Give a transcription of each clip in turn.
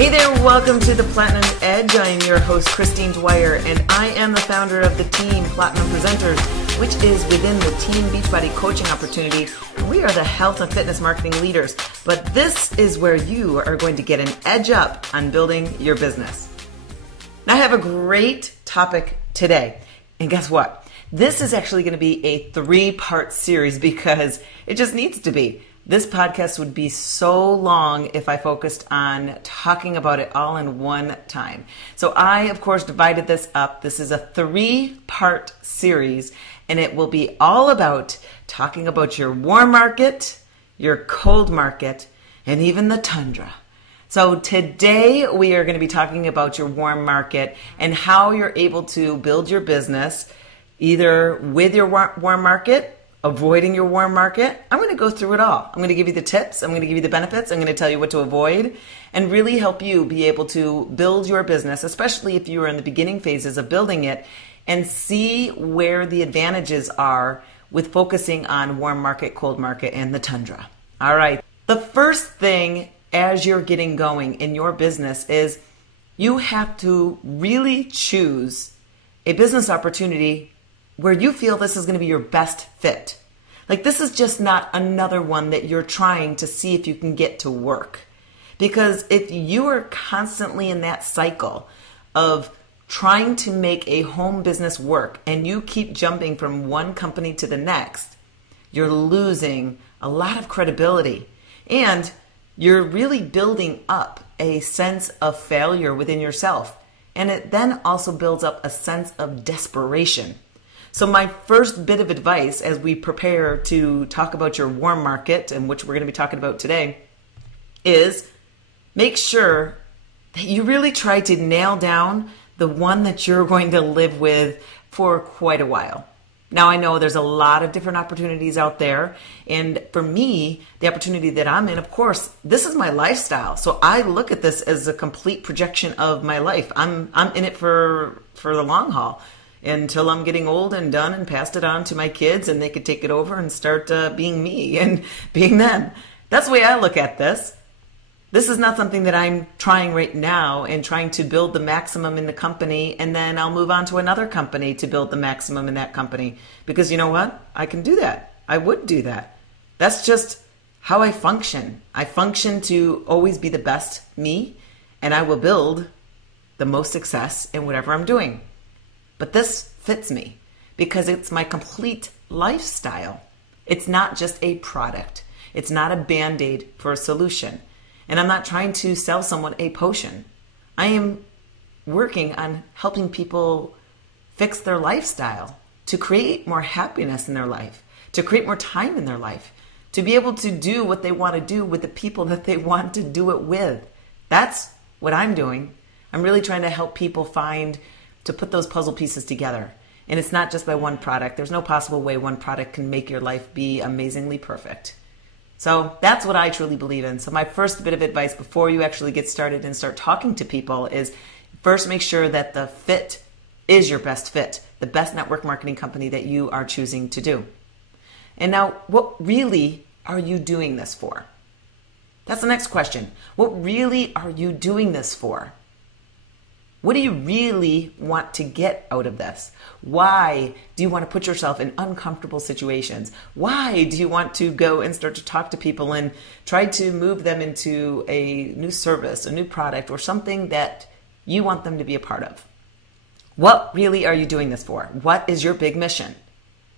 Hey there, welcome to the Platinum Edge. I am your host, Christine Dwyer, and I am the founder of the Team Platinum Presenters, which is within the Team Beachbody coaching opportunity. We are the health and fitness marketing leaders, but this is where you are going to get an edge up on building your business. Now, I have a great topic today, and guess what? This is actually going to be a 3-part series because it just needs to be. This podcast would be so long if I focused on talking about it all in one time. So I, of course, divided this up. This is a 3-part series, and it will be all about talking about your warm market, your cold market, and even the tundra. So today we are going to be talking about your warm market and how you're able to build your business either with your warm market, avoiding your warm market. I'm going to go through it all. I'm going to give you the tips. I'm going to give you the benefits. I'm going to tell you what to avoid and really help you be able to build your business, especially if you are in the beginning phases of building it, and see where the advantages are with focusing on warm market, cold market, and the tundra. All right. The first thing as you're getting going in your business is you have to really choose a business opportunity where you feel this is going to be your best fit. Like, this is just not another one that you're trying to see if you can get to work. Because if you are constantly in that cycle of trying to make a home business work and you keep jumping from one company to the next, you're losing a lot of credibility. And you're really building up a sense of failure within yourself. And it then also builds up a sense of desperation. So my first bit of advice as we prepare to talk about your warm market, and which we're going to be talking about today, is make sure that you really try to nail down the one that you're going to live with for quite a while. Now, I know there's a lot of different opportunities out there. And for me, the opportunity that I'm in, of course, this is my lifestyle. So I look at this as a complete projection of my life. I'm in it for the long haul until I'm getting old and done and passed it on to my kids and they could take it over and start being me and being them. That's the way I look at this. This is not something that I'm trying right now and trying to build the maximum in the company, and then I'll move on to another company to build the maximum in that company. Because you know what? I can do that. I would do that. That's just how I function. I function to always be the best me, and I will build the most success in whatever I'm doing. But this fits me because it's my complete lifestyle. It's not just a product. It's not a Band-Aid for a solution. And I'm not trying to sell someone a potion. I am working on helping people fix their lifestyle, to create more happiness in their life, to create more time in their life, to be able to do what they want to do with the people that they want to do it with. That's what I'm doing. I'm really trying to help people to put those puzzle pieces together. And it's not just by one product. There's no possible way one product can make your life be amazingly perfect. So that's what I truly believe in. So my first bit of advice before you actually get started and start talking to people is first make sure that the fit is your best fit, the best network marketing company that you are choosing to do. And now, what really are you doing this for? That's the next question. What really are you doing this for? What do you really want to get out of this? Why do you want to put yourself in uncomfortable situations? Why do you want to go and start to talk to people and try to move them into a new service, a new product, or something that you want them to be a part of? What really are you doing this for? What is your big mission?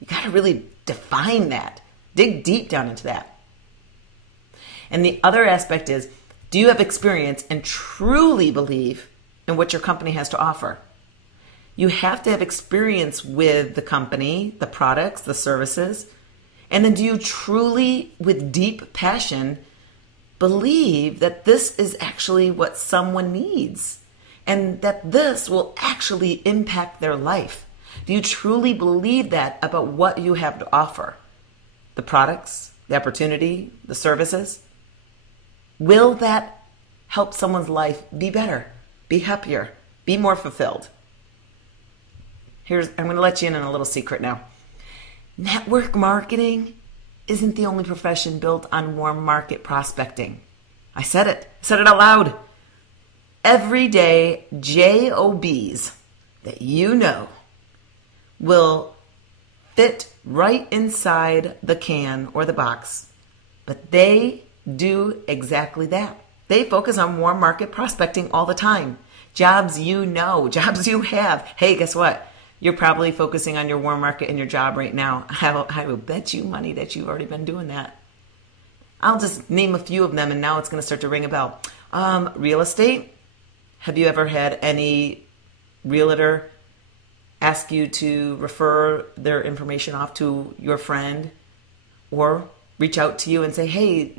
You got to really define that. Dig deep down into that. And the other aspect is, do you have experience and truly believe in what your company has to offer? You have to have experience with the company, the products, the services. And then do you truly, with deep passion, believe that this is actually what someone needs and that this will actually impact their life? Do you truly believe that about what you have to offer? The products, the opportunity, the services? Will that help someone's life be better? Be happier, be more fulfilled? I'm going to let you in on a little secret now. Network marketing isn't the only profession built on warm market prospecting. I said it out loud. everyday JOBs that you know will fit right inside the can or the box, but they do exactly that. They focus on warm market prospecting all the time. Jobs you know, jobs you have. Hey, guess what? You're probably focusing on your warm market in your job right now. I will bet you money that you've already been doing that. I'll just name a few of them, and now it's going to start to ring a bell. Real estate. Have you ever had any realtor ask you to refer their information off to your friend, or reach out to you and say, hey,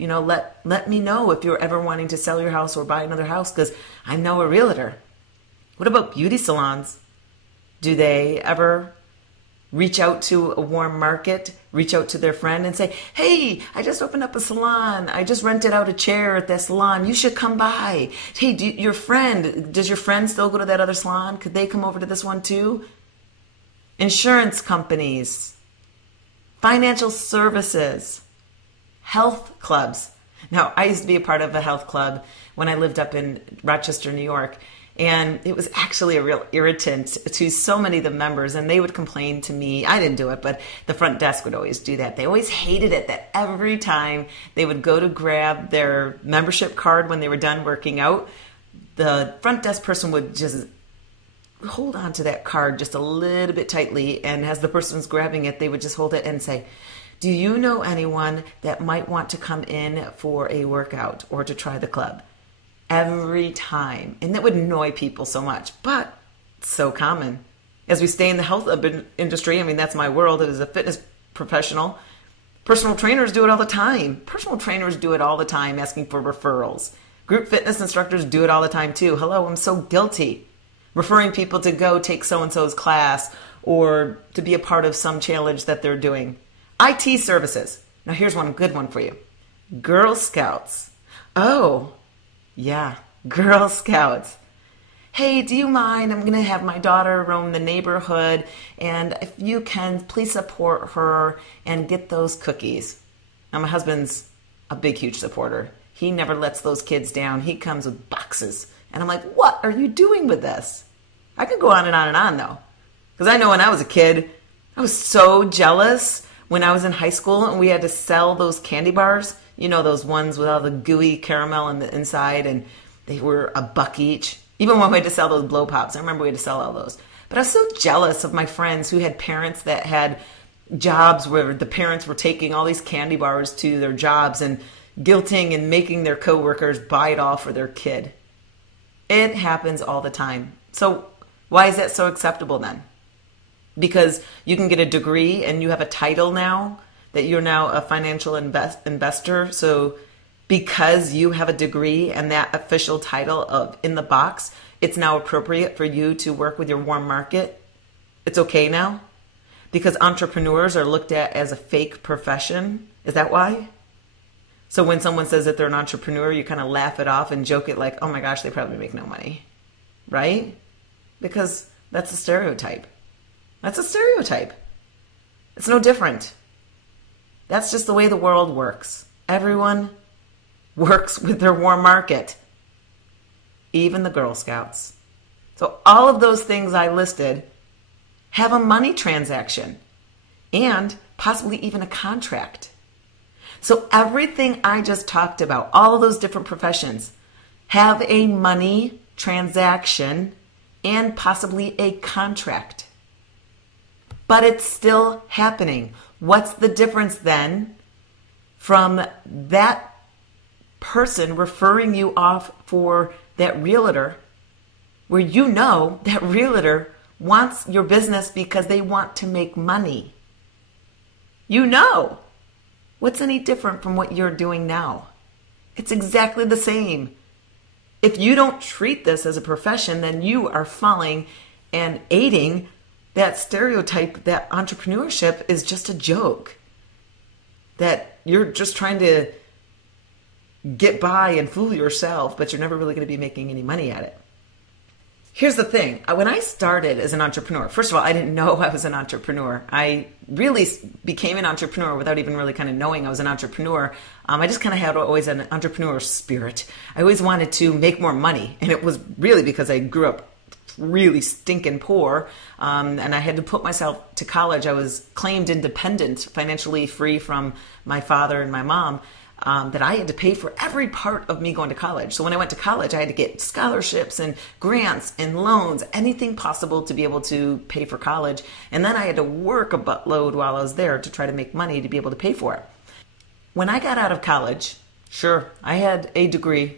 let me know if you're ever wanting to sell your house or buy another house because I know a realtor? What about beauty salons? Do they ever reach out to a warm market, reach out to their friend and say, hey, I just opened up a salon. I just rented out a chair at that salon. You should come by. Hey, does your friend still go to that other salon? Could they come over to this one too? Insurance companies, financial services, health clubs. Now, I used to be a part of a health club when I lived up in Rochester, New York. And it was actually a real irritant to so many of the members, and they would complain to me. I didn't do it, but the front desk would always do that. They always hated it that every time they would go to grab their membership card when they were done working out, the front desk person would just hold on to that card just a little bit tightly, and as the person's grabbing it, they would just hold it and say, do you know anyone that might want to come in for a workout or to try the club? Every time. And that would annoy people so much, but it's so common. As we stay in the health industry, I mean, that's my world as a fitness professional. Personal trainers do it all the time. Personal trainers do it all the time, asking for referrals. Group fitness instructors do it all the time too. Hello, I'm so guilty. Referring people to go take so-and-so's class or to be a part of some challenge that they're doing. IT services. Now here's one good one for you. Girl Scouts. Oh, yeah, Girl Scouts. Hey, do you mind? I'm going to have my daughter roam the neighborhood, and if you can, please support her and get those cookies. Now, my husband's a big, huge supporter. He never lets those kids down. He comes with boxes. And I'm like, what are you doing with this? I could go on and on and on, though. Because I know when I was a kid, I was so jealous when I was in high school and we had to sell those candy bars. You know, those ones with all the gooey caramel on the inside, and they were $1 each. Even when we had to sell those blow pops, I remember we had to sell all those. But I was so jealous of my friends who had parents that had jobs where the parents were taking all these candy bars to their jobs and guilting and making their coworkers buy it all for their kid. It happens all the time. So why is that so acceptable then? Because you can get a degree and you have a title now, that you're now a financial investor. So because you have a degree and that official title of in the box, it's now appropriate for you to work with your warm market. It's okay now? Because entrepreneurs are looked at as a fake profession. Is that why? So when someone says that they're an entrepreneur, you kind of laugh it off and joke it like, oh my gosh, they probably make no money. Right? Because that's a stereotype. That's a stereotype. It's no different. That's just the way the world works. Everyone works with their warm market. Even the Girl Scouts. So all of those things I listed have a money transaction and possibly even a contract. So everything I just talked about, all of those different professions, have a money transaction and possibly a contract. But it's still happening. What's the difference then from that person referring you off for that realtor, where you know that realtor wants your business because they want to make money? You know. What's any different from what you're doing now? It's exactly the same. If you don't treat this as a profession, then you are falling and aiding that stereotype that entrepreneurship is just a joke. That you're just trying to get by and fool yourself, but you're never really going to be making any money at it. Here's the thing. When I started as an entrepreneur, first of all, I didn't know I was an entrepreneur. I really became an entrepreneur without even really kind of knowing I was an entrepreneur. I just kind of had always an entrepreneur spirit. I always wanted to make more money. And it was really because I grew up really stinking poor. And I had to put myself to college. I was claimed independent, financially free from my father and my mom. That I had to pay for every part of me going to college. So when I went to college, I had to get scholarships and grants and loans, anything possible to be able to pay for college. And then I had to work a buttload while I was there to try to make money to be able to pay for it. When I got out of college, sure, I had a degree,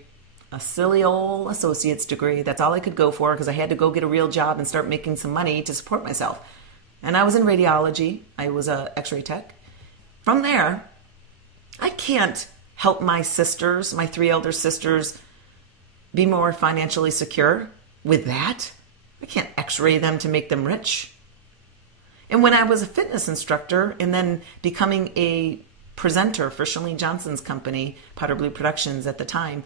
a silly old associate's degree. That's all I could go for because I had to go get a real job and start making some money to support myself. And I was in radiology. I was an x-ray tech. From there, I can't help my sisters, my 3 elder sisters, be more financially secure with that. I can't x-ray them to make them rich. And when I was a fitness instructor and then becoming a presenter for Shalene Johnson's company, Powder Blue Productions at the time,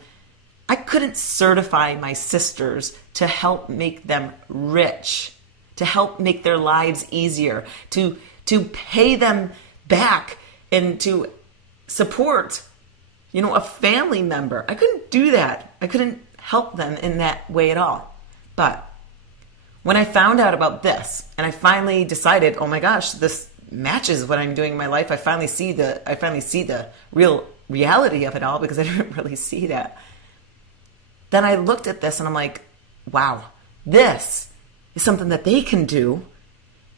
I couldn't certify my sisters to help make them rich, to help make their lives easier, to pay them back and to support a family member. I couldn't do that. I couldn't help them in that way at all. But when I found out about this and I finally decided, oh my gosh, this matches what I'm doing in my life. I finally see the real reality of it all because I didn't really see that. Then I looked at this and I'm like, wow, this is something that they can do.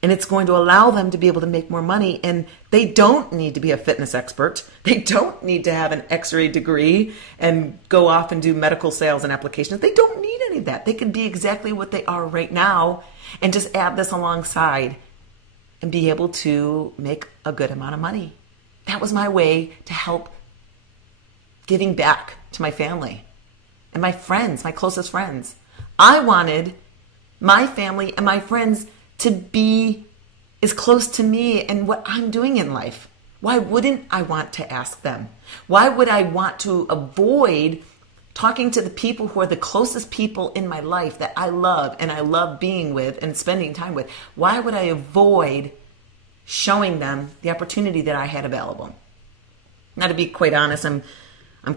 And it's going to allow them to be able to make more money. And they don't need to be a fitness expert. They don't need to have an x-ray degree and go off and do medical sales and applications. They don't need any of that. They can be exactly what they are right now and just add this alongside and be able to make a good amount of money. That was my way to help giving back to my family and my friends, my closest friends. I wanted my family and my friends to be as close to me and what I'm doing in life. Why wouldn't I want to ask them? Why would I want to avoid talking to the people who are the closest people in my life that I love and I love being with and spending time with? Why would I avoid showing them the opportunity that I had available? Now, to be quite honest, I'm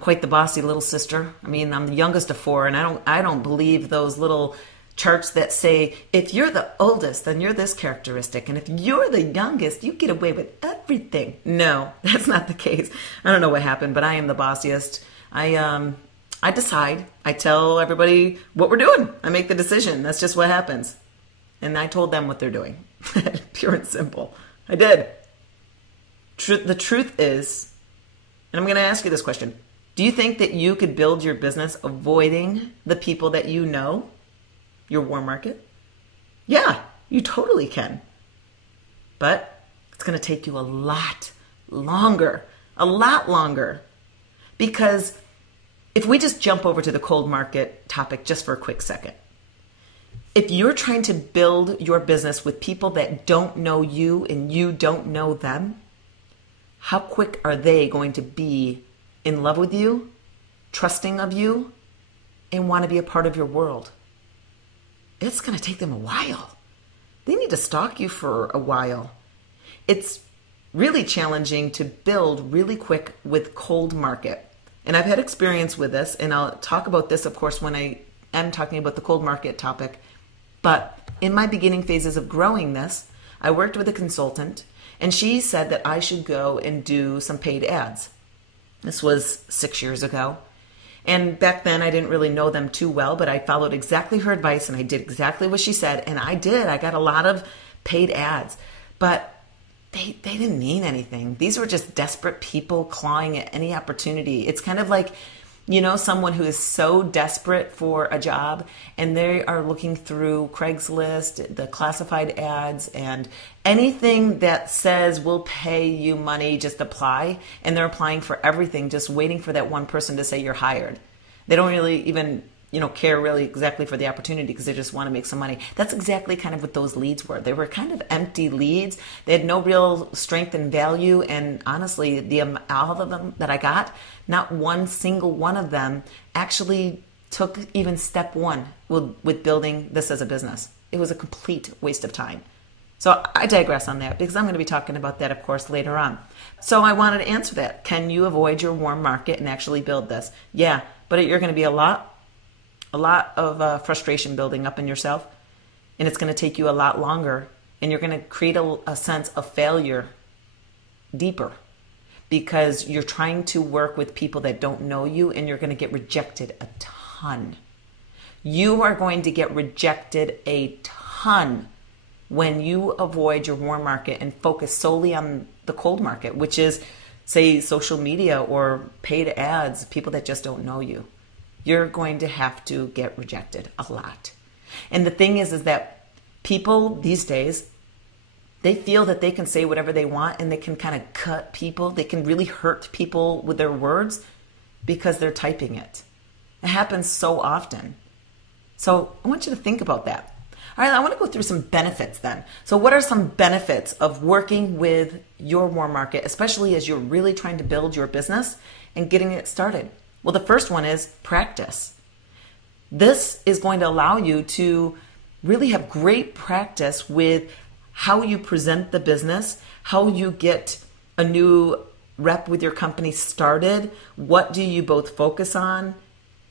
quite the bossy little sister. I mean, I'm the youngest of 4, and I don't believe those little charts that say, if you're the oldest, then you're this characteristic. And if you're the youngest, you get away with everything. No, that's not the case. I don't know what happened, but I am the bossiest. I decide. I tell everybody what we're doing. I make the decision. That's just what happens. And I told them what they're doing. Pure and simple. I did. The truth is, and I'm going to ask you this question. Do you think that you could build your business avoiding the people that you know? Your warm market? Yeah, you totally can. But it's going to take you a lot longer. Because if we just jump over to the cold market topic just for a quick second, if you're trying to build your business with people that don't know you and you don't know them, how quick are they going to be in love with you, trusting of you, and want to be a part of your world? It's going to take them a while. They need to stalk you for a while. It's really challenging to build really quick with cold market. And I've had experience with this, and I'll talk about this, of course, when I am talking about the cold market topic. But in my beginning phases of growing this, I worked with a consultant, and she said that I should go and do some paid ads. This was 6 years ago. And back then, I didn't really know them too well, but I followed exactly her advice and I did exactly what she said. And I did. I got a lot of paid ads, but they didn't mean anything. These were just desperate people clawing at any opportunity. It's kind of like, someone who is so desperate for a job and they are looking through Craigslist, the classified ads, and anything that says we'll pay you money, just apply. And they're applying for everything, just waiting for that one person to say you're hired. They don't really even, care really exactly for the opportunity because they just want to make some money. That's exactly kind of what those leads were. They were kind of empty leads. They had no real strength and value. And honestly, all of them that I got, not one single one of them actually took even step one with building this as a business. It was a complete waste of time. So I digress on that because I'm going to be talking about that, of course, later on. So I wanted to answer that. Can you avoid your warm market and actually build this? Yeah, but you're going to be a lot of frustration building up in yourself, and it's going to take you a lot longer, and you're going to create a sense of failure deeper because you're trying to work with people that don't know you, and you're going to get rejected a ton. You are going to get rejected a ton when you avoid your warm market and focus solely on the cold market, which is, say, social media or paid ads, people that just don't know you. You're going to have to get rejected a lot. And the thing is that people these days, they feel that they can say whatever they want and they can kind of cut people. They can really hurt people with their words because they're typing it. It happens so often. So I want you to think about that. All right, I want to go through some benefits then. So what are some benefits of working with your warm market, especially as you're really trying to build your business and getting it started? Well, the first one is practice. This is going to allow you to really have great practice with how you present the business, how you get a new rep with your company started, what do you both focus on.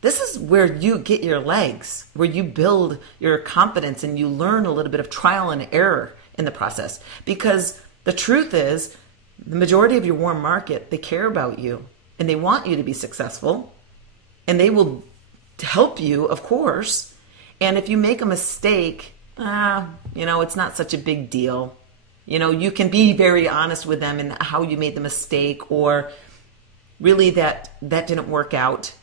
This is where you get your legs, where you build your confidence and you learn a little bit of trial and error in the process. Because the truth is, the majority of your warm market, they care about you and they want you to be successful and they will help you, of course. And if you make a mistake, it's not such a big deal. You can be very honest with them in how you made the mistake or really that didn't work out.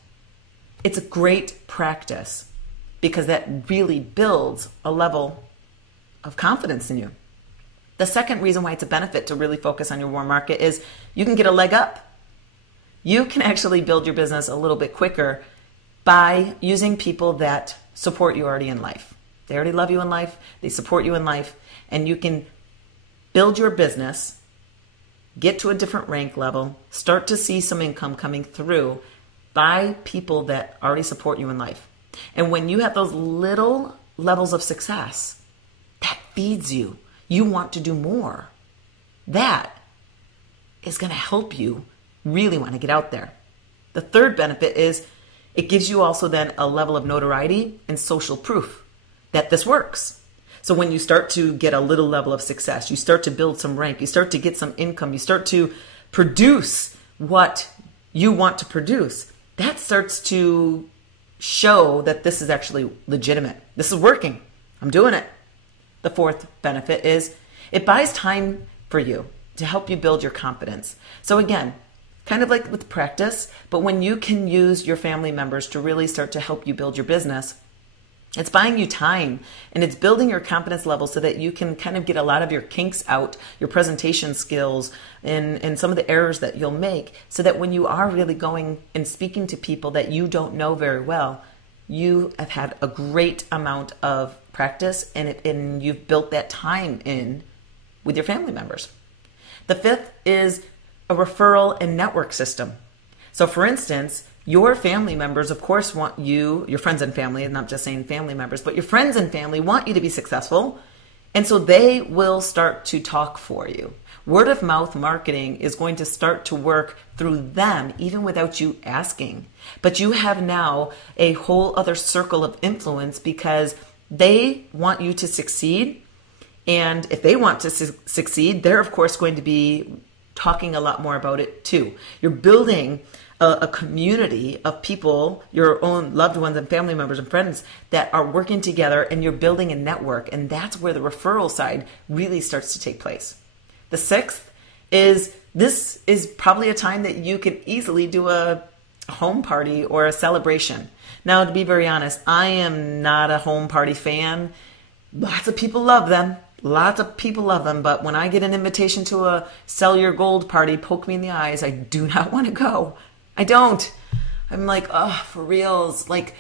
It's a great practice because that really builds a level of confidence in you. The second reason why it's a benefit to really focus on your warm market is you can get a leg up. You can actually build your business a little bit quicker by using people that support you already in life. They already love you in life, they support you in life, and you can build your business, get to a different rank level, start to see some income coming through by people that already support you in life. And when you have those little levels of success, that feeds you. You want to do more. That is going to help you really want to get out there. The third benefit is it gives you also then a level of notoriety and social proof that this works. So when you start to get a little level of success, you start to build some rank, you start to get some income, you start to produce what you want to produce, that starts to show that this is actually legitimate. This is working. I'm doing it. The fourth benefit is it buys time for you to help you build your confidence. So again, kind of like with practice, but when you can use your family members to really start to help you build your business, it's buying you time and it's building your confidence level so that you can kind of get a lot of your kinks out, your presentation skills and some of the errors that you'll make so that when you are really going and speaking to people that you don't know very well, you have had a great amount of practice and you've built that time in with your family members. The fifth is a referral and network system. So for instance, your family members, of course, want you, your friends and family, and not just saying family members, but your friends and family want you to be successful. And so they will start to talk for you. Word of mouth marketing is going to start to work through them, even without you asking. But you have now a whole other circle of influence because they want you to succeed. And if they want to succeed, they're, of course, going to be talking a lot more about it too. You're building a community of people, your own loved ones and family members and friends that are working together, and you're building a network. And that's where the referral side really starts to take place. The sixth is this is probably a time that you can easily do a home party or a celebration. Now, to be very honest, I am not a home party fan. Lots of people love them. But when I get an invitation to a sell your gold party, poke me in the eyes, I do not want to go. I don't. I'm like, oh, for reals. Like,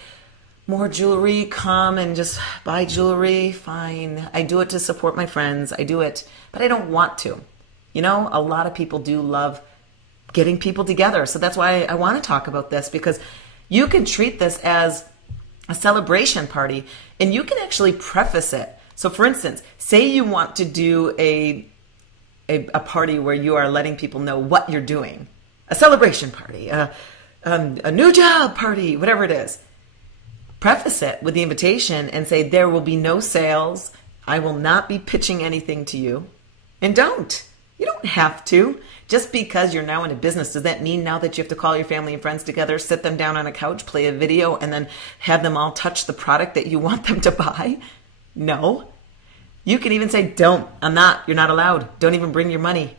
more jewelry, come and just buy jewelry, fine. I do it to support my friends. I do it, but I don't want to. You know, a lot of people do love getting people together. So that's why I want to talk about this, because you can treat this as a celebration party, and you can actually preface it. So for instance, say you want to do a party where you are letting people know what you're doing, a celebration party, a new job party, whatever it is. Preface it with the invitation and say, there will be no sales. I will not be pitching anything to you. And you don't have to. Just because you're now in a business, does that mean now that you have to call your family and friends together, sit them down on a couch, play a video, and then have them all touch the product that you want them to buy? No. You can even say, you're not allowed. Don't even bring your money.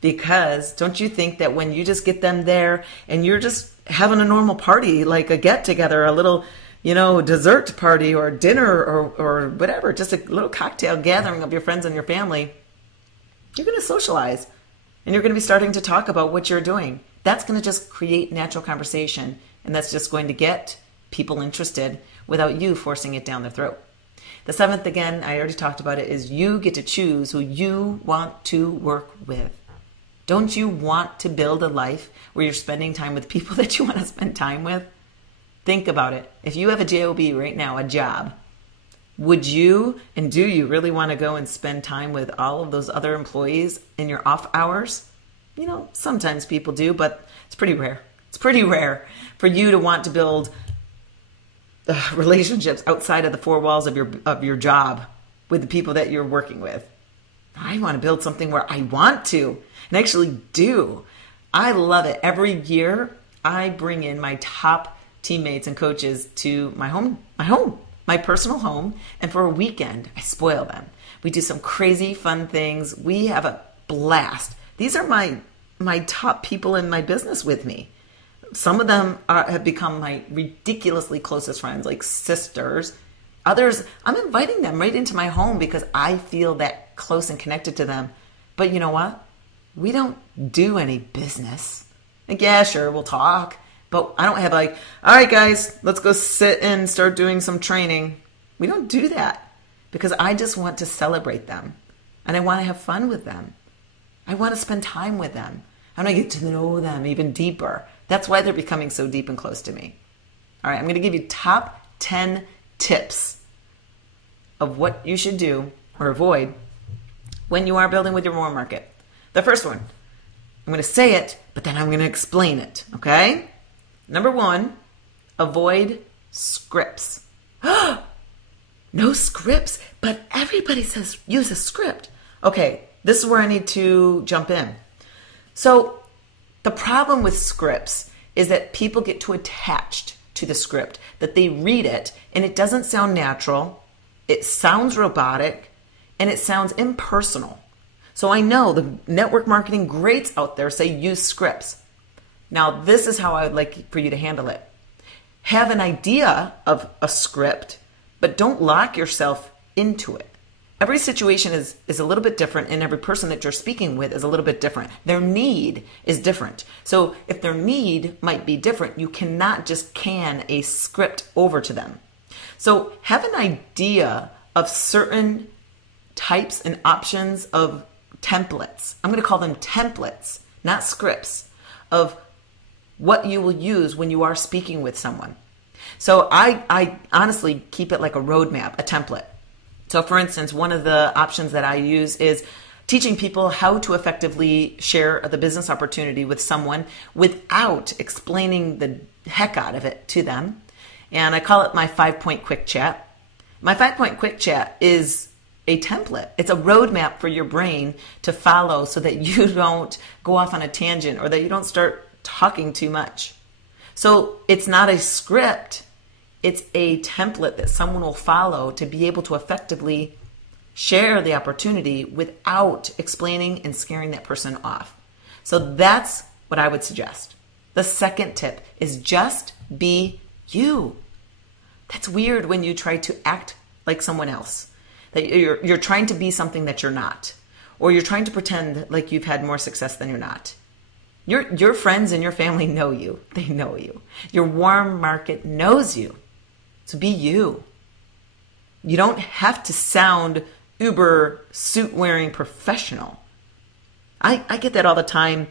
Because don't you think that when you just get them there and you're just having a normal party, like a get together, a little, dessert party or dinner or whatever, just a little cocktail gathering of your friends and your family, you're going to socialize and you're going to be starting to talk about what you're doing. That's going to just create natural conversation, and that's just going to get people interested without you forcing it down their throat. The seventh, again, I already talked about it, is you get to choose who you want to work with. Don't you want to build a life where you're spending time with people that you want to spend time with? Think about it. If you have a job right now, a job, would you and do you really want to go and spend time with all of those other employees in your off hours? Sometimes people do, but it's pretty rare. It's pretty rare for you to want to build relationships outside of the four walls of your job with the people that you're working with. I want to build something where I want to and actually do. I love it. Every year I bring in my top teammates and coaches to my home, my personal home, and for a weekend I spoil them. We do some crazy fun things. We have a blast. These are my top people in my business with me. Some of them have become my ridiculously closest friends, like sisters. Others, I'm inviting them right into my home because I feel that close and connected to them. But you know what? We don't do any business. Like, yeah, sure, we'll talk. But I don't have all right, guys, let's go sit and start doing some training. We don't do that because I just want to celebrate them. And I want to have fun with them. I want to spend time with them. I want to get to know them even deeper. That's why they're becoming so deep and close to me. All right, I'm going to give you top 10 tips of what you should do or avoid when you are building with your warm market. The first one, I'm going to say it, but then I'm going to explain it, okay? Number 1, avoid scripts. No scripts, but everybody says use a script. Okay, this is where I need to jump in. So the problem with scripts is that people get too attached to the script, that they read it and it doesn't sound natural, it sounds robotic, and it sounds impersonal. So I know the network marketing greats out there say use scripts. Now this is how I would like for you to handle it. Have an idea of a script, but don't lock yourself into it. Every situation is a little bit different, and every person that you're speaking with is a little bit different. Their need is different. So if their need might be different, you cannot just can a script over to them. So have an idea of certain types and options of templates. I'm going to call them templates, not scripts, of what you will use when you are speaking with someone. So I honestly keep it like a roadmap, a template. So for instance, one of the options that I use is teaching people how to effectively share the business opportunity with someone without explaining the heck out of it to them. And I call it my 5-point quick chat. My 5-point quick chat is a template. It's a roadmap for your brain to follow so that you don't go off on a tangent or that you don't start talking too much. So it's not a script. It's a template that someone will follow to be able to effectively share the opportunity without explaining and scaring that person off. So that's what I would suggest. The second tip is just be you. That's weird when you try to act like someone else, that you're trying to be something that you're not, or you're trying to pretend like you've had more success than you're not. Your friends and your family know you. They know you. Your warm market knows you. So be you. You don't have to sound uber suit-wearing professional. I get that all the time.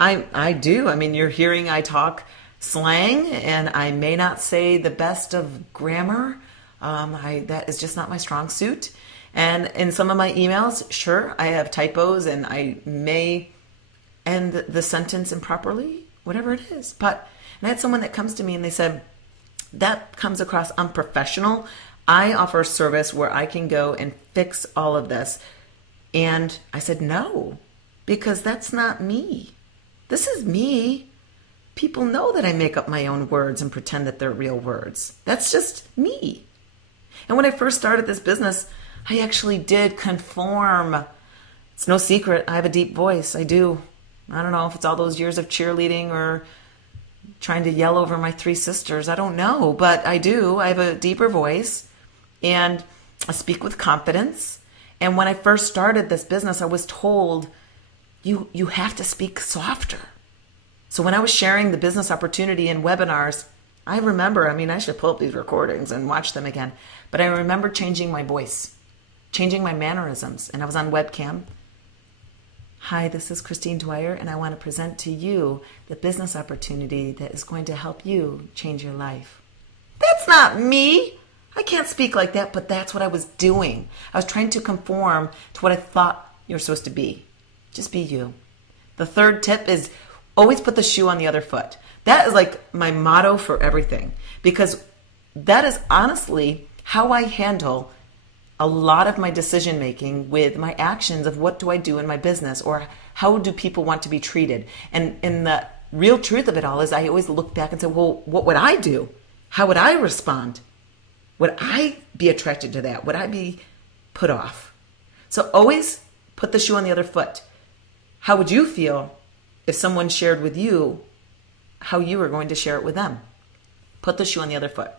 I do. I mean, you're hearing I talk slang, and I may not say the best of grammar. That is just not my strong suit. And in some of my emails, sure, I have typos and I may end the sentence improperly, whatever it is. And I had someone that comes to me and they said, that comes across unprofessional. I offer a service where I can go and fix all of this. And I said, no, because that's not me. This is me. People know that I make up my own words and pretend that they're real words. That's just me. And when I first started this business, I actually did conform. It's no secret. I have a deep voice. I do. I don't know if it's all those years of cheerleading or trying to yell over my 3 sisters. I don't know, but I do. I have a deeper voice and I speak with confidence. And when I first started this business, I was told, you have to speak softer. So when I was sharing the business opportunity in webinars, I remember, I should pull up these recordings and watch them again, but I remember changing my voice, changing my mannerisms. And I was on webcam. Hi, this is Christine Dwyer, and I want to present to you the business opportunity that is going to help you change your life. That's not me. I can't speak like that, but that's what I was doing. I was trying to conform to what I thought you were supposed to be. Just be you. The third tip is always put the shoe on the other foot. That is like my motto for everything, because that is honestly how I handle a lot of my decision making with my actions of what do I do in my business or how do people want to be treated. And the real truth of it all is I always look back and say, well, what would I do? How would I respond? Would I be attracted to that? Would I be put off? So always put the shoe on the other foot. How would you feel if someone shared with you how you were going to share it with them? Put the shoe on the other foot.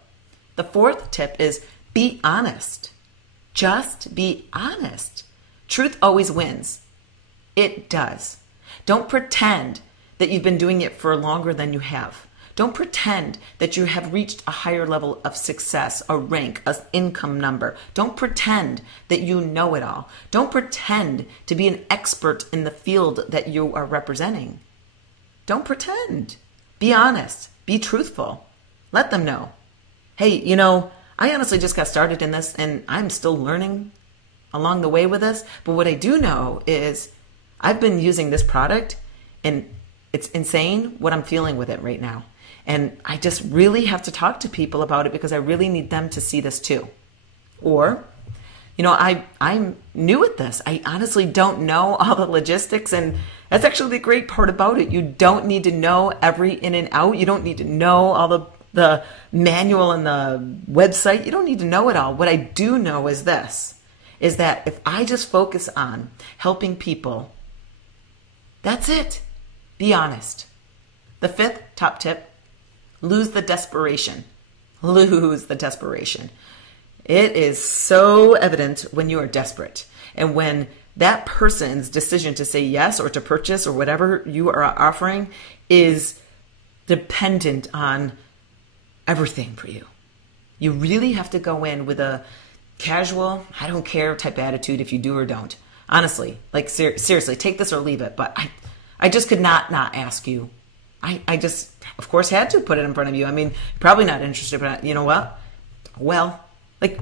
The fourth tip is be honest. Just be honest. Truth always wins. It does. Don't pretend that you've been doing it for longer than you have. Don't pretend that you have reached a higher level of success, a rank, an income number. Don't pretend that you know it all. Don't pretend to be an expert in the field that you are representing. Don't pretend. Be honest. Be truthful. Let them know. Hey, I honestly just got started in this and I'm still learning along the way with this. But what I do know is I've been using this product and it's insane what I'm feeling with it right now. And I just really have to talk to people about it because I really need them to see this too. Or, I'm new at this. I honestly don't know all the logistics, and that's actually the great part about it. You don't need to know every in and out. You don't need to know all the manual and the website. You don't need to know it all. What I do know is this, is that if I just focus on helping people, that's it. Be honest. The fifth top tip, lose the desperation. Lose the desperation. It is so evident when you are desperate. And when that person's decision to say yes or to purchase or whatever you are offering is dependent on everything for you. You really have to go in with a casual, I don't care type attitude if you do or don't. Honestly, seriously, take this or leave it. But I just could not ask you. I just, of course, had to put it in front of you. Probably not interested, but you know what? Well,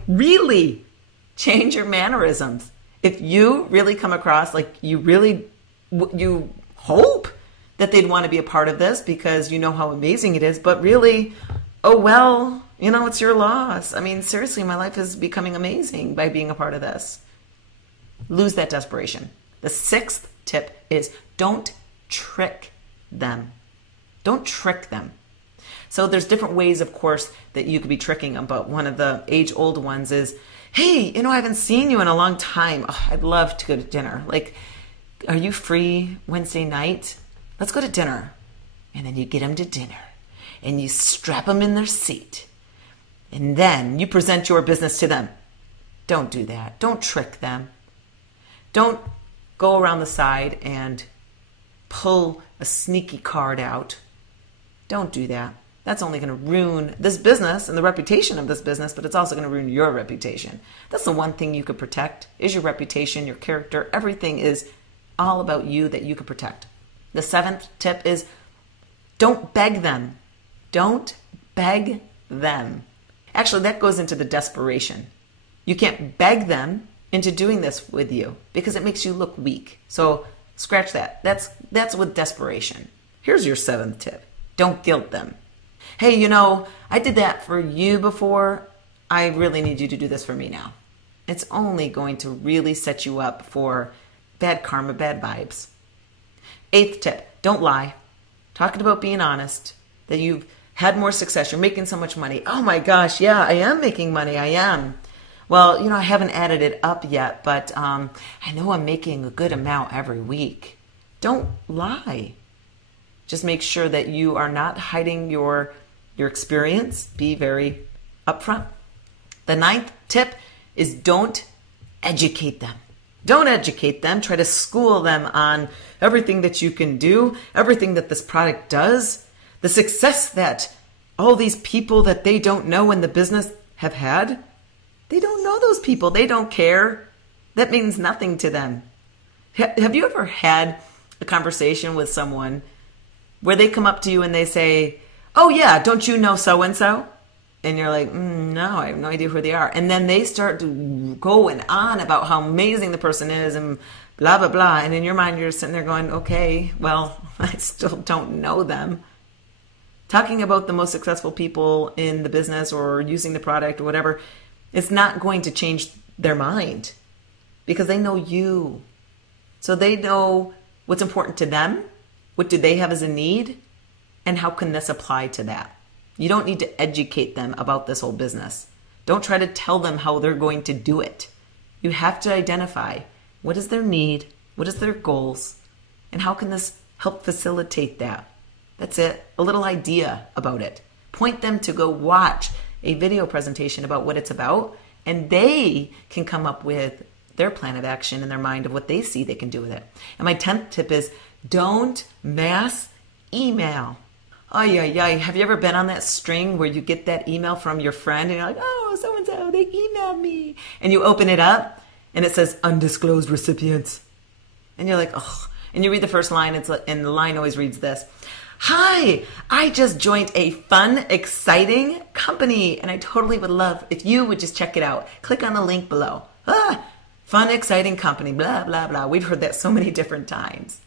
really change your mannerisms. If you really come across you hope that they'd want to be a part of this because you know how amazing it is, but really, oh, well, it's your loss. Seriously, my life is becoming amazing by being a part of this. Lose that desperation. The sixth tip is don't trick them. Don't trick them. So there's different ways, of course, that you could be tricking them, but one of the age-old ones is, hey, I haven't seen you in a long time. Oh, I'd love to go to dinner. Are you free Wednesday night? Let's go to dinner. And then you get them to dinner and you strap them in their seat. And then you present your business to them. Don't do that. Don't trick them. Don't go around the side and pull a sneaky card out. Don't do that. That's only going to ruin this business and the reputation of this business, but it's also going to ruin your reputation. That's the one thing you could protect is your reputation, your character. Everything is all about you that you could protect. The seventh tip is don't beg them. Don't beg them. Actually, that goes into the desperation. You can't beg them into doing this with you because it makes you look weak. So scratch that. That's with desperation. Here's your 7th tip. Don't guilt them. Hey, I did that for you before. I really need you to do this for me now. It's only going to really set you up for bad karma, bad vibes. 8th tip, don't lie. Talking about being honest, that you've had more success, you're making so much money. Oh my gosh, yeah, I am making money, I am. Well, I haven't added it up yet, but I know I'm making a good amount every week. Don't lie. Just make sure that you are not hiding your experience. Be very upfront. The 9th tip is don't educate them. Don't educate them. Try to school them on everything that you can do, everything that this product does, the success that all these people that they don't know in the business have had. They don't know those people. They don't care. That means nothing to them. Have you ever had a conversation with someone where they come up to you and they say, oh yeah, don't you know so-and-so? And you're like, no, I have no idea who they are. And then they start to going on about how amazing the person is and blah, blah, blah. And in your mind, you're sitting there going, okay, well, I still don't know them. Talking about the most successful people in the business or using the product or whatever, it's not going to change their mind because they know you. So they know what's important to them, what do they have as a need, and how can this apply to that. You don't need to educate them about this whole business. Don't try to tell them how they're going to do it. You have to identify what is their need, what is their goals, and how can this help facilitate that. That's it. A little idea about it. Point them to go watch a video presentation about what it's about, and they can come up with their plan of action in their mind of what they see they can do with it. And my 10th tip is don't mass email. Have you ever been on that string where you get that email from your friend and you're like, oh, so-and-so, they emailed me. And you open it up and it says undisclosed recipients. And you're like, oh. And you read the first line and the line always reads this. Hi, I just joined a fun, exciting company and I totally would love if you would just check it out. Click on the link below. Fun, exciting company, blah, blah, blah. We've heard that so many different times.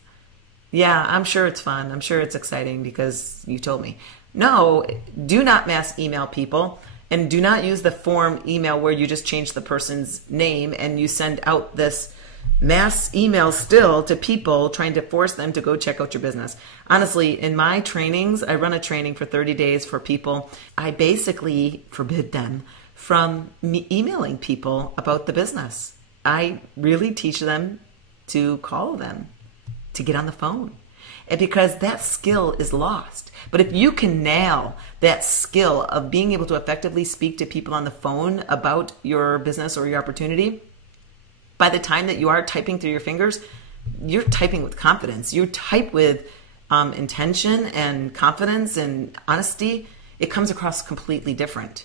Yeah, I'm sure it's fun. I'm sure it's exciting because you told me. No, do not mass email people and do not use the form email where you just change the person's name and you send out this mass email still to people trying to force them to go check out your business. Honestly, in my trainings, I run a training for 30 days for people. I basically forbid them from emailing people about the business. I really teach them to call them, to get on the phone. And because that skill is lost. But if you can nail that skill of being able to effectively speak to people on the phone about your business or your opportunity, by the time that you are typing through your fingers, you're typing with confidence. You type with intention and confidence and honesty. It comes across completely different.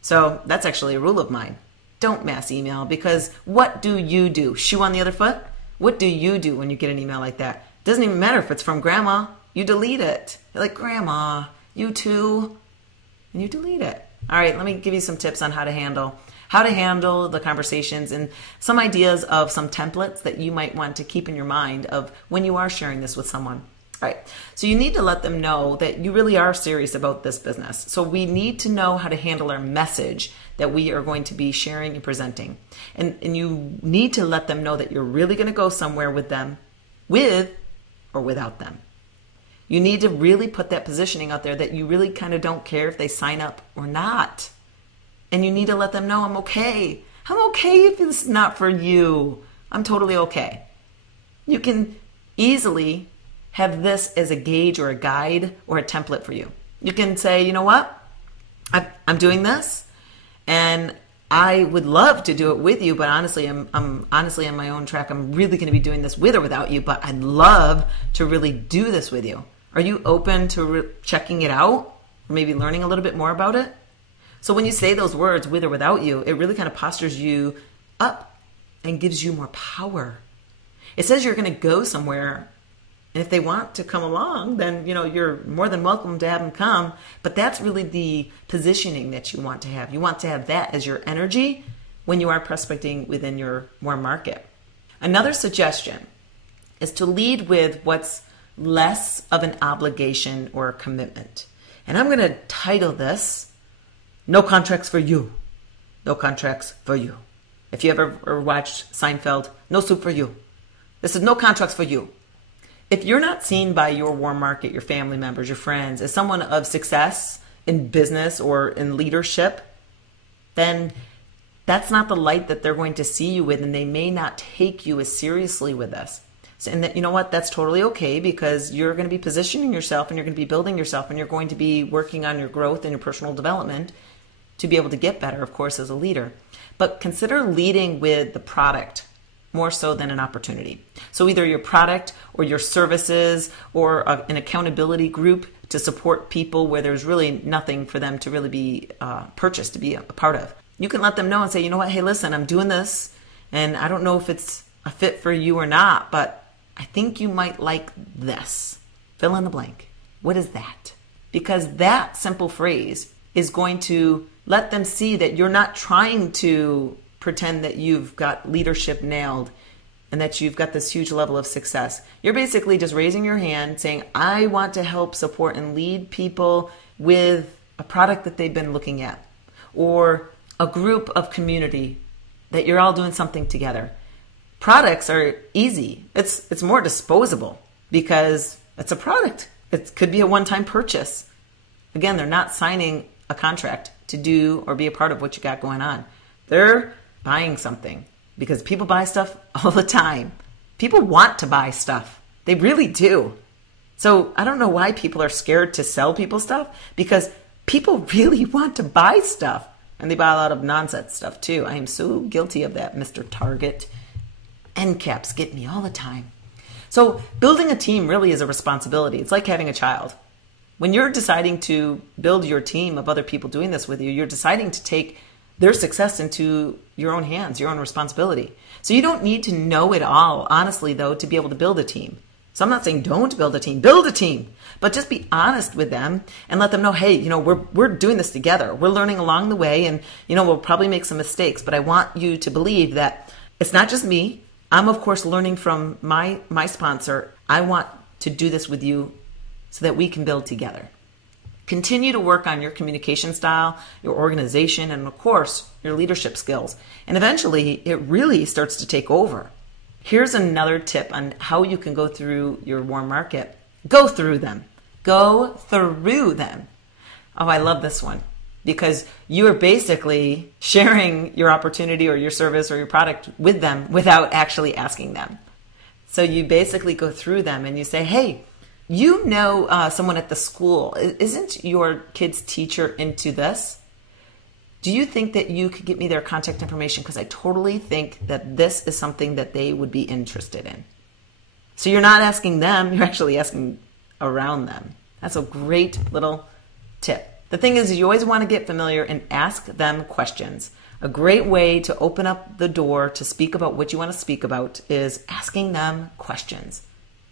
So that's actually a rule of mine. Don't mass email because what do you do? Shoe on the other foot? What do you do when you get an email like that? Doesn't even matter if it's from grandma. You delete it. You're like, grandma, you too. And you delete it. All right, let me give you some tips on how to handle the conversations and some ideas of some templates that you might want to keep in your mind of when you are sharing this with someone. All right, so you need to let them know that you really are serious about this business. So we need to know how to handle our message that we are going to be sharing and presenting. And you need to let them know that you're really going to go somewhere with them, with or without them. You need to really put that positioning out there that you really kind of don't care if they sign up or not. And you need to let them know I'm okay. I'm okay if it's not for you. I'm totally okay. You can easily have this as a gauge or a guide or a template for you. You can say, you know what? I'm doing this and I would love to do it with you, but honestly, I'm honestly on my own track. I'm really going to be doing this with or without you, but I'd love to really do this with you. Are you open to checking it out or maybe learning a little bit more about it? So when you say those words, with or without you, it really kind of postures you up and gives you more power. It says you're going to go somewhere And if they want to come along, then, you're more than welcome to have them come. But that's really the positioning that you want to have. You want to have that as your energy when you are prospecting within your warm market. Another suggestion is to lead with what's less of an obligation or a commitment. And I'm going to title this, No Contracts for You. No contracts for you. If you ever watched Seinfeld, no soup for you. This is no contracts for you. If you're not seen by your warm market, your family members, your friends, as someone of success in business or in leadership, then that's not the light that they're going to see you with, and they may not take you as seriously with this. So, and that, you know what? That's totally okay, because you're going to be positioning yourself and you're going to be building yourself and you're going to be working on your growth and your personal development to be able to get better, of course, as a leader. But consider leading with the product more so than an opportunity. So either your product or your services or an accountability group to support people where there's really nothing for them to really be purchased, to be a part of. You can let them know and say, you know what, hey, listen, I'm doing this and I don't know if it's a fit for you or not, but I think you might like this. Fill in the blank. What is that? Because that simple phrase is going to let them see that you're not trying to pretend that you've got leadership nailed and that you've got this huge level of success. You're basically just raising your hand saying, I want to help support and lead people with a product that they've been looking at, or a group of community that you're all doing something together. Products are easy. It's more disposable because it's a product. It could be a one-time purchase. Again, they're not signing a contract to do or be a part of what you got going on. They're buying something because people buy stuff all the time. People want to buy stuff. They really do. So I don't know why people are scared to sell people stuff, because people really want to buy stuff. And they buy a lot of nonsense stuff too. I am so guilty of that, Mr. Target. End caps get me all the time. So building a team really is a responsibility. It's like having a child. When you're deciding to build your team of other people doing this with you, you're deciding to take their success into your own hands, your own responsibility. So you don't need to know it all, honestly, though, to be able to build a team. So I'm not saying don't build a team, build a team, but just be honest with them and let them know, hey, we're doing this together. We're learning along the way, and, we'll probably make some mistakes, but I want you to believe that it's not just me. I'm, of course, learning from my sponsor. I want to do this with you so that we can build together. Continue to work on your communication style, your organization, and of course, your leadership skills. And eventually, it really starts to take over. Here's another tip on how you can go through your warm market. Go through them. Go through them. Oh, I love this one, because you are basically sharing your opportunity or your service or your product with them without actually asking them. So you basically go through them and you say, hey, someone at the school. Isn't your kid's teacher into this? Do you think that you could get me their contact information? Because I totally think that this is something that they would be interested in. So you're not asking them, you're actually asking around them. That's a great little tip. The thing is, you always want to get familiar and ask them questions. A great way to open up the door to speak about what you want to speak about is asking them questions.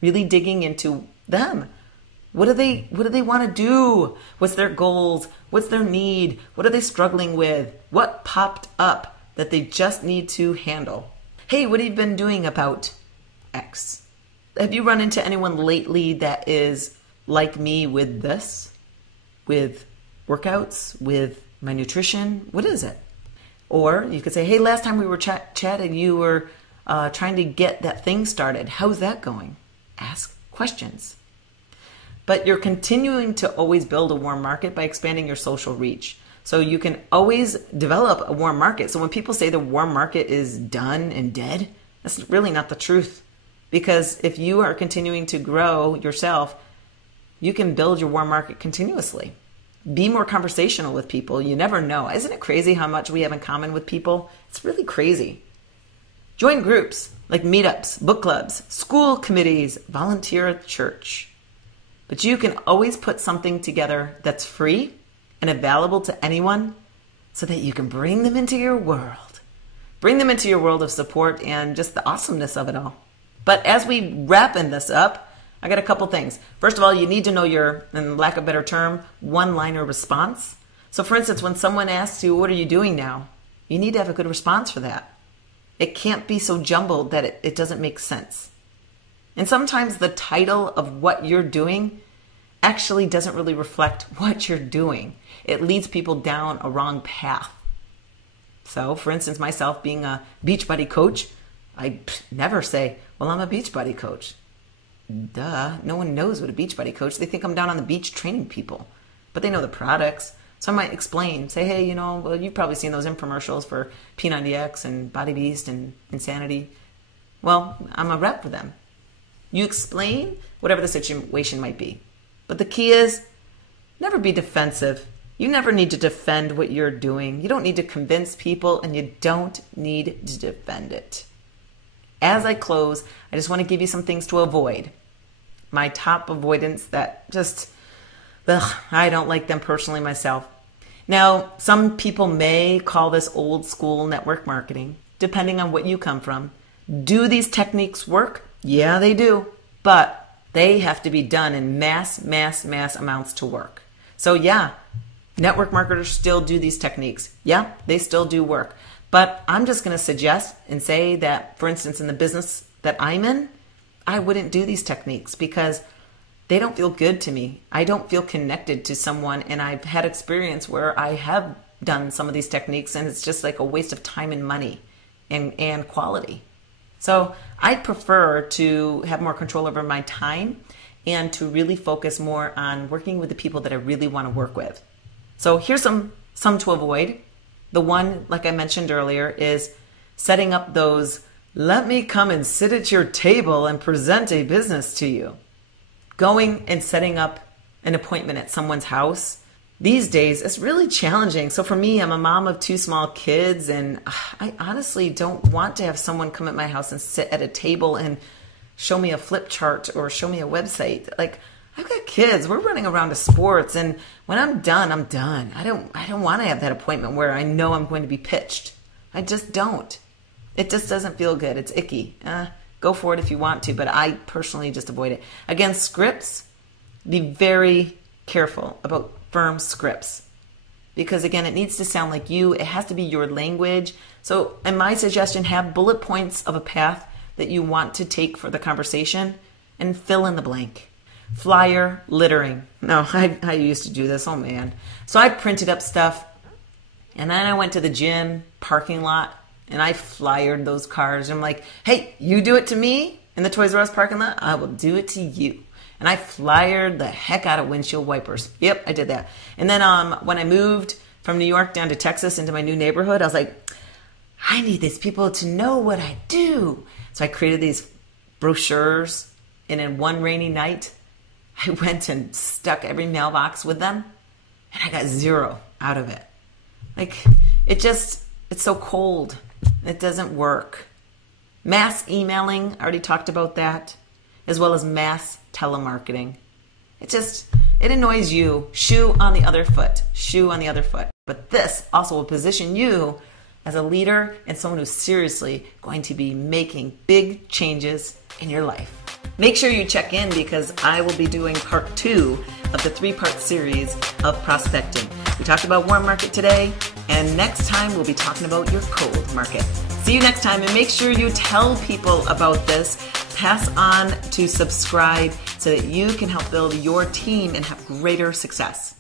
Really digging into them. What do they want to do? What's their goals? What's their need? What are they struggling with? What popped up that they just need to handle? Hey, what have you been doing about X? Have you run into anyone lately that is like me with this? With workouts? With my nutrition? What is it? Or you could say, hey, last time we were chatting, you were trying to get that thing started. How's that going? Ask questions. But you're continuing to always build a warm market by expanding your social reach. So you can always develop a warm market. So when people say the warm market is done and dead, that's really not the truth. Because if you are continuing to grow yourself, you can build your warm market continuously. Be more conversational with people. You never know. Isn't it crazy how much we have in common with people? It's really crazy. Join groups like meetups, book clubs, school committees, volunteer at church. But you can always put something together that's free and available to anyone so that you can bring them into your world. Bring them into your world of support and just the awesomeness of it all. But as we wrap this up, I got a couple things. First of all, you need to know your, in lack of a better term, one-liner response. So for instance, when someone asks you, what are you doing now? You need to have a good response for that. It can't be so jumbled that it doesn't make sense. And sometimes the title of what you're doing actually doesn't really reflect what you're doing. It leads people down a wrong path. So, for instance, myself being a Beachbody coach, I never say, well, I'm a Beachbody coach. Duh, no one knows what a Beachbody coach. They think I'm down on the beach training people, but they know the products. So I might explain, say, hey, well, you've probably seen those infomercials for P90X and Body Beast and Insanity. Well, I'm a rep for them. You explain whatever the situation might be. But the key is never be defensive. You never need to defend what you're doing. You don't need to convince people, and you don't need to defend it. As I close, I just want to give you some things to avoid. My top avoidance that just, I don't like them personally myself. Now, some people may call this old school network marketing, depending on what you come from. Do these techniques work? Yeah, they do. But they have to be done in mass amounts to work. So yeah, network marketers still do these techniques. Yeah, they still do work. But I'm just going to suggest and say that, for instance, in the business that I'm in, I wouldn't do these techniques because they don't feel good to me. I don't feel connected to someone, and I've had experience where I have done some of these techniques, and it's just like a waste of time and money and quality. So I prefer to have more control over my time and to really focus more on working with the people that I really want to work with. So here's some to avoid. The one, like I mentioned earlier, is setting up those, let me come and sit at your table and present a business to you. Going and setting up an appointment at someone's house these days is really challenging. So for me, I'm a mom of 2 small kids, and I honestly don't want to have someone come at my house and sit at a table and show me a flip chart or show me a website. Like, I've got kids. We're running around to sports, and when I'm done, I'm done. I don't want to have that appointment where I know I'm going to be pitched. I just don't. It just doesn't feel good. It's icky. Go for it if you want to, but I personally just avoid it. Again, scripts, be very careful about firm scripts because, again, it needs to sound like you. It has to be your language. So in my suggestion, have bullet points of a path that you want to take for the conversation and fill in the blank. Flyer littering. No, I used to do this. Oh, man. So I printed up stuff, and then I went to the gym parking lot, and I flyered those cars. I'm like, hey, you do it to me in the Toys R Us parking lot, I will do it to you. And I flyered the heck out of windshield wipers. Yep, I did that. And then when I moved from New York down to Texas into my new neighborhood, I was like, I need these people to know what I do. So I created these brochures, and in one rainy night, I went and stuck every mailbox with them, and I got 0 out of it. Like, it's so cold. It doesn't work. Mass emailing, I already talked about that, as well as mass telemarketing. It annoys you. Shoe on the other foot. Shoe on the other foot. But this also will position you as a leader and someone who's seriously going to be making big changes in your life. Make sure you check in because I will be doing part 2 of the 3-part series of prospecting. We talked about warm market today, and next time we'll be talking about your cold market. See you next time, and make sure you tell people about this. Pass on to subscribe so that you can help build your team and have greater success.